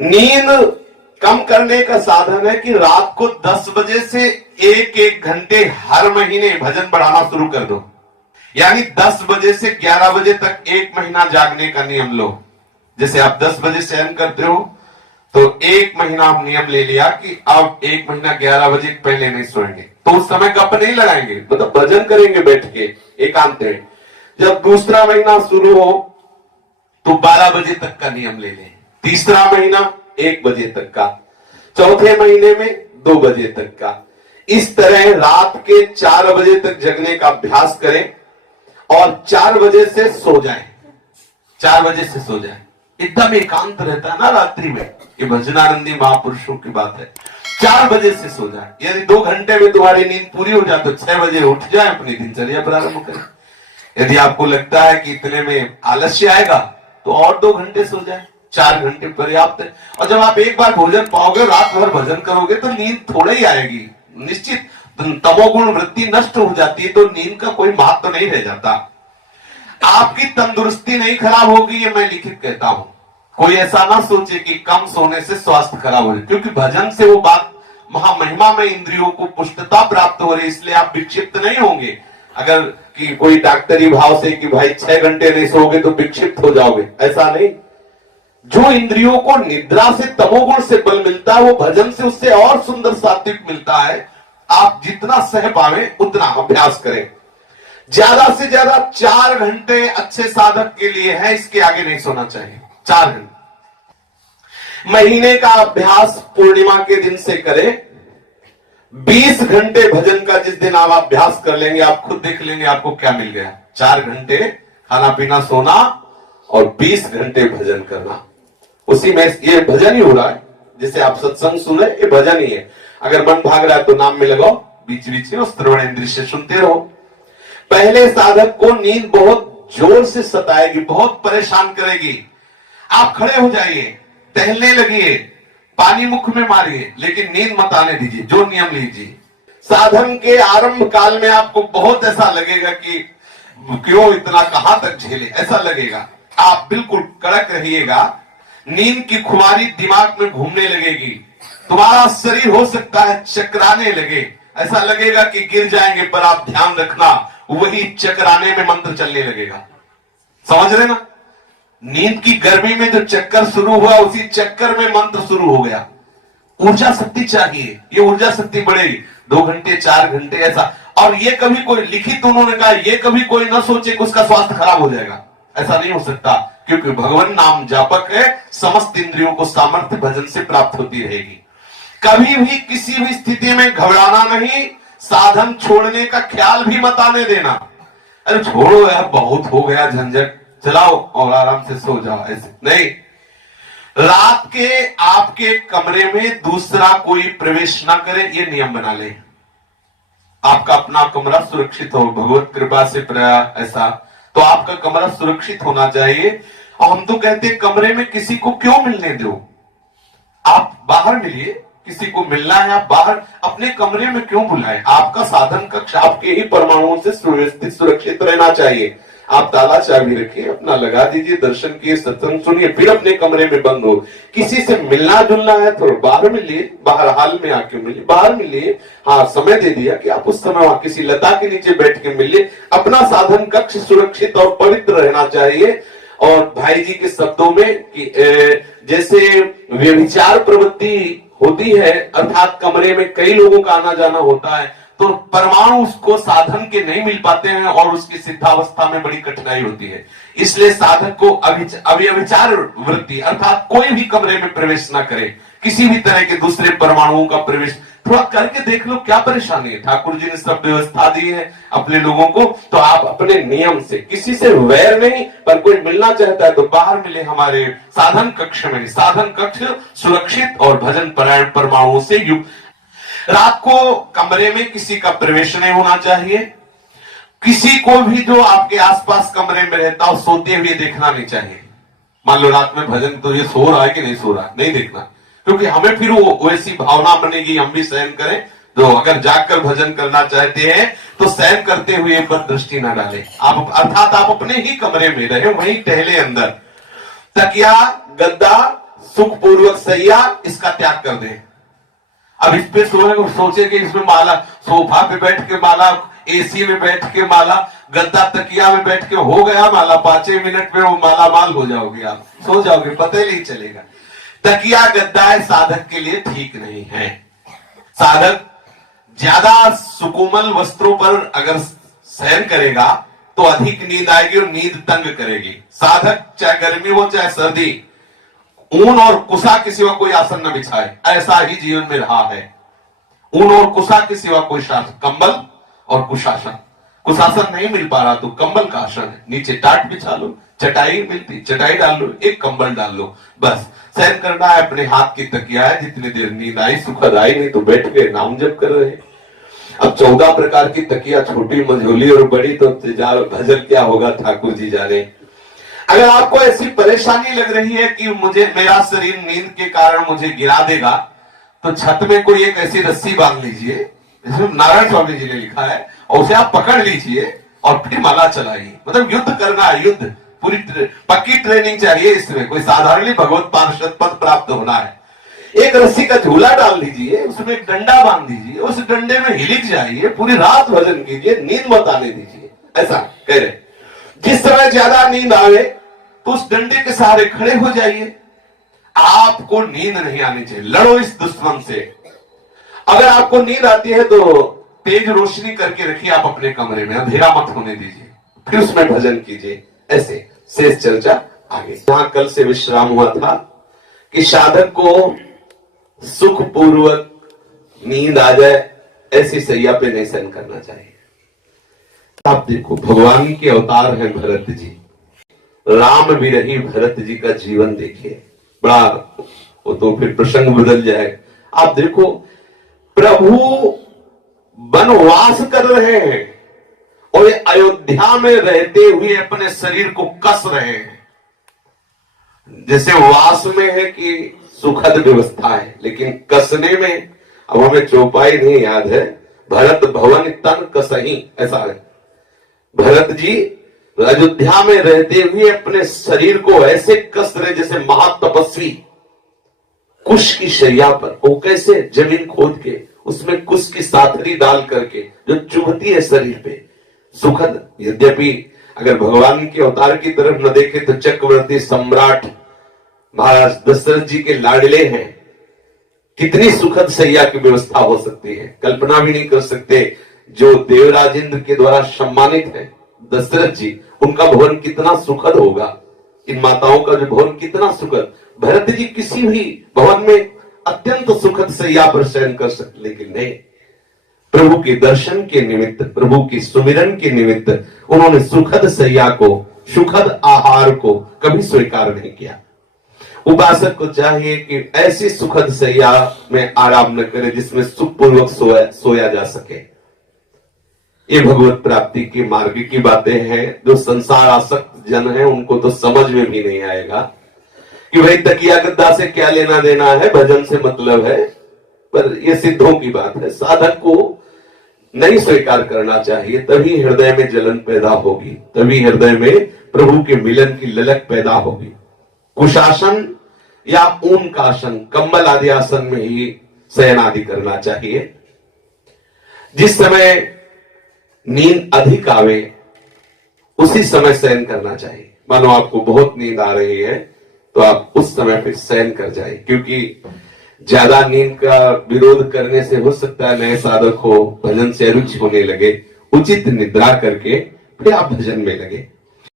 नींद कम करने का साधन है कि रात को 10 बजे से एक एक घंटे हर महीने भजन बढ़ाना शुरू कर दो। यानी 10 बजे से 11 बजे तक एक महीना जागने का नियम लो। जैसे आप 10 बजे शयन करते हो तो एक महीना हम नियम ले लिया कि अब एक महीना 11 बजे पहले नहीं सोएंगे, तो उस समय गप नहीं लगाएंगे, मतलब भजन करेंगे बैठ के एकांत में। जब दूसरा महीना शुरू हो तो 12 बजे तक का नियम ले लें, तीसरा महीना 1 बजे तक का, चौथे महीने में 2 बजे तक का। इस तरह रात के 4 बजे तक जगने का अभ्यास करें और 4 बजे से सो जाएं। 4 बजे से सो जाएं, एकदम एकांत रहता है ना रात्रि में, ये भजनानंदी महापुरुषों की बात है। 4 बजे से सो जाए, यदि 2 घंटे में तुम्हारी नींद पूरी हो जाए तो 6 बजे उठ जाए, अपनी दिनचर्या प्रारंभ करें। यदि आपको लगता है कि इतने में आलस्य आएगा तो और 2 घंटे सो जाए, 4 घंटे पर्याप्त है। और जब आप एक बार भोजन पाओगे, रात भर भजन करोगे तो नींद थोड़ा ही आएगी, निश्चित तमोगुण वृत्ति नष्ट हो जाती है, तो नींद का कोई महत्व तो नहीं रह जाता। आपकी तंदुरुस्ती नहीं खराब होगी, ये मैं लिखित कहता हूं। कोई ऐसा ना सोचे कि कम सोने से स्वास्थ्य खराब हो जाए, क्योंकि भजन से वो बात महामहिमा में इंद्रियों को पुष्टता प्राप्त हो रही, इसलिए आप विक्षिप्त नहीं होंगे। अगर कि कोई डॉक्टरी भाव से कि भाई 6 घंटे नहीं सोओगे तो विक्षिप्त हो जाओगे, ऐसा नहीं। जो इंद्रियों को निद्रा से तमोगुण से बल मिलता है, वो भजन से उससे और सुंदर सात्विक मिलता है। आप जितना सह पावे उतना अभ्यास करें। ज्यादा से ज्यादा 4 घंटे अच्छे साधक के लिए है, इसके आगे नहीं सोना चाहिए। 4 घंटे महीने का अभ्यास पूर्णिमा के दिन से करें। 20 घंटे भजन का जिस दिन आप अभ्यास कर लेंगे, आप खुद देख लेंगे आपको क्या मिल गया। 4 घंटे खाना पीना सोना और 20 घंटे भजन करना, उसी में ये भजन ही हो रहा है। जैसे आप सत्संग सुने, ये भजन ही है। अगर मन भाग रहा है तो नाम में लगाओ, बीच बीच में श्रवण इंद्रिय से सुनते रहो। पहले साधक को नींद बहुत जोर से सताएगी, बहुत परेशान करेगी। आप खड़े हो जाइए, टहलने लगिए, पानी मुख में मारिए, लेकिन नींद मत आने दीजिए, जो नियम लीजिए। साधन के आरंभ काल में आपको बहुत ऐसा लगेगा कि क्यों इतना, कहां तक झेले, ऐसा लगेगा। आप बिल्कुल कड़क रहिएगा। नींद की खुमारी दिमाग में घूमने लगेगी, तुम्हारा शरीर हो सकता है चकराने लगे, ऐसा लगेगा कि गिर जाएंगे, पर आप ध्यान रखना वही चकराने में मंत्र चलने लगेगा। समझ रहे ना? नींद की गर्मी में जो चक्कर शुरू हुआ, उसी चक्कर में मंत्र शुरू हो गया। ऊर्जा शक्ति चाहिए, ये ऊर्जा शक्ति बढ़ेगी। 2 घंटे 4 घंटे ऐसा। और ये कभी कोई लिखित उन्होंने कहा, ये कभी कोई ना सोचे कि उसका स्वास्थ्य खराब हो जाएगा, ऐसा नहीं हो सकता, क्योंकि भगवान नाम जापक है। समस्त इंद्रियों को सामर्थ्य भजन से प्राप्त होती रहेगी। कभी भी किसी भी स्थिति में घबराना नहीं, साधन छोड़ने का ख्याल भी मत आने देना। अरे छोड़ो यार, बहुत हो गया झंझट, चलाओ और आराम से सो जाओ, ऐसे नहीं। रात के आपके कमरे में दूसरा कोई प्रवेश ना करे, ये नियम बना ले। आपका अपना कमरा सुरक्षित हो, भगवत कृपा से ऐसा, तो आपका कमरा सुरक्षित होना चाहिए। और हम तो कहते हैं कमरे में किसी को क्यों मिलने दो, आप बाहर मिलिए। किसी को मिलना है, आप बाहर अपने कमरे में क्यों बुलाएं? आपका साधन कक्ष आपके ही परमाणुओं से सुव्यवस्थित सुरक्षित रहना चाहिए। आप ताला चाबी रखिए, अपना लगा दीजिए, दर्शन किए, सत्संग सुनिए, फिर अपने कमरे में बंद हो। किसी से मिलना जुलना है तो बाहर मिलिए, बाहर हाल में आके मिलिए, बाहर मिलिए। हाँ, समय दे दिया कि आप उस समय वहां किसी लता के नीचे बैठ के मिलिए। अपना साधन कक्ष सुरक्षित और पवित्र रहना चाहिए। और भाई जी के शब्दों में कि जैसे व्यभिचार प्रवृत्ति होती है, अर्थात कमरे में कई लोगों का आना जाना होता है, तो परमाणु उसको साधन के नहीं मिल पाते हैं और उसकी सिद्धावस्था में बड़ी कठिनाई होती है। इसलिए साधक को अव्यभिचार वृत्ति अर्थात कोई भी कमरे में प्रवेश ना करे, किसी भी तरह के दूसरे परमाणुओं का प्रवेश। थोड़ा करके देख लो क्या परेशानी है। ठाकुर जी ने सब व्यवस्था दी है अपने लोगों को, तो आप अपने नियम से, किसी से वैर नहीं, पर कोई मिलना चाहता है तो बाहर मिले, हमारे साधन कक्ष में। साधन कक्ष सुरक्षित और भजन परायण परमाणुओं से युक्त। रात को कमरे में किसी का प्रवेश नहीं होना चाहिए। किसी को भी जो आपके आसपास कमरे में रहता हो सोते हुए देखना नहीं चाहिए। मान लो रात में भजन, तो ये सो रहा है कि नहीं सो रहा, नहीं देखना, क्योंकि हमें फिर वो वैसी भावना बनेगी हम भी शयन करें। तो अगर जागकर भजन करना चाहते हैं तो शयन करते हुए पर दृष्टि न डालें। आप अर्थात आप अपने ही कमरे में रहे, वहीं टहले अंदर। तकिया, गद्दा, सुखपूर्वक सैया इसका त्याग कर दें। अब इस पे सोचे कि इसमें माला, सोफा पे बैठ के माला, एसी में बैठ के माला, गद्दा तकिया में बैठ के हो गया माला, 5 मिनट में वो माला माल हो जाओगे, आप सो जाओगे, पता ही नहीं चलेगा। तकिया गद्दा साधक के लिए ठीक नहीं है। साधक ज्यादा सुकोमल वस्त्रों पर अगर शयन करेगा तो अधिक नींद आएगी और नींद तंग करेगी। साधक चाहे गर्मी हो चाहे सर्दी, ऊन और कुशा के सिवा कोई आसन न बिछाए, ऐसा ही जीवन में रहा है। ऊन और कुशा के सिवा कोई शासन, कंबल और कुशासन, कुशासन नहीं मिल पा रहा तो कंबल का आसन है, नीचे टाट बिछा लो, चटाई मिलती चटाई डाल लो, एक कंबल डाल लो, बस शयन करना है। अपने हाथ की तकिया है, जितनी देर नींद आई सुखद आई, नहीं तो बैठ के नाम जप कर रहे। अब 14 प्रकार की तकिया, छोटी मझोली और बड़ी, तो भजन क्या होगा ठाकुर जी जाने। अगर आपको ऐसी परेशानी लग रही है कि मुझे मेरा शरीर नींद के कारण मुझे गिरा देगा, तो छत में कोई एक ऐसी रस्सी बांध लीजिए, जिसमें नारायण स्वामी जी ने लिखा है, और उसे आप पकड़ लीजिए और फिर माला चलाइए। मतलब युद्ध करना है, युद्ध, पूरी पक्की ट्रेनिंग चाहिए इसमें, कोई साधारण नहीं, भगवत पार्षद पद प्राप्त होना है। एक रस्सी का झूला डाल दीजिए, उसमें एक डंडा बांध दीजिए, उस डंडे में हिलिक जाइए, पूरी रात भजन कीजिए, नींद मत आने दीजिए। ऐसा कह रहे, जिस समय ज्यादा नींद आवे तो उस डंडे के सहारे खड़े हो जाइए। आपको नींद नहीं आनी चाहिए, लड़ो इस दुश्मन से। अगर आपको नींद आती है तो तेज रोशनी करके रखिए आप अपने कमरे में, अंधेरा मत होने दीजिए, फिर उसमें भजन कीजिए। ऐसे शेष चर्चा आगे। यहां कल से विश्राम हुआ था कि साधक को सुखपूर्वक नींद आ जाए ऐसी सैया पे नहीं शयन करना चाहिए। आप देखो, भगवान के अवतार हैं भरत जी, राम विरही भरत जी का जीवन देखिए, बड़ा, वो तो फिर प्रसंग बदल जाए। आप देखो, प्रभु वनवास कर रहे हैं और ये अयोध्या में रहते हुए अपने शरीर को कस रहे हैं। जैसे वास में है कि सुखद व्यवस्था है, लेकिन कसने में, अब हमें चौपाई नहीं याद है, भरत भवन तन कसही, ऐसा है। भरत जी अयोध्या में रहते हुए अपने शरीर को ऐसे कस रहे जैसे महातपस्वी कुश की शैया पर। वो कैसे? जमीन खोद के उसमें कुश की साथरी डाल करके जो चुभती है शरीर पे, सुखद। यद्यपि अगर भगवान के अवतार की तरफ न देखे तो चक्रवर्ती सम्राट महाराज दशरथ जी के लाडले हैं, कितनी सुखद सैया की व्यवस्था हो सकती है, कल्पना भी नहीं कर सकते। जो देवराज इंद्र के द्वारा सम्मानित है दशरथ जी, उनका भवन कितना सुखद होगा, इन माताओं का जो भवन कितना सुखद। भरत जी किसी भी भवन में अत्यंत सुखद सैया पर शयन कर सकते, लेकिन नहीं, प्रभु के दर्शन के निमित्त, प्रभु की सुमिरन के निमित्त उन्होंने सुखद सैया को, सुखद आहार को कभी स्वीकार नहीं किया। उपासक को चाहिए कि ऐसी सुखद सैया में आराम न करे जिसमें सुखपूर्वक सोया जा सके। ये भगवत प्राप्ति के मार्ग की बातें हैं। जो संसार आसक्त जन है उनको तो समझ में भी नहीं आएगा कि भाई तकिया गद्दा से क्या लेना देना है, भजन से मतलब है, पर ये सिद्धों की बात है। साधक को नहीं स्वीकार करना चाहिए, तभी हृदय में जलन पैदा होगी, तभी हृदय में प्रभु के मिलन की ललक पैदा होगी। कुशासन या ऊन का आसन, कंबल आदि आसन में ही शयन आदि करना चाहिए। जिस समय नींद अधिक आवे उसी समय शयन करना चाहिए। मानो आपको बहुत नींद आ रही है तो आप उस समय फिर शयन कर जाए, क्योंकि ज्यादा नींद का विरोध करने से हो सकता है नए साधक हो भजन से अरुचि होने लगे। उचित निद्रा करके फिर आप भजन में लगे।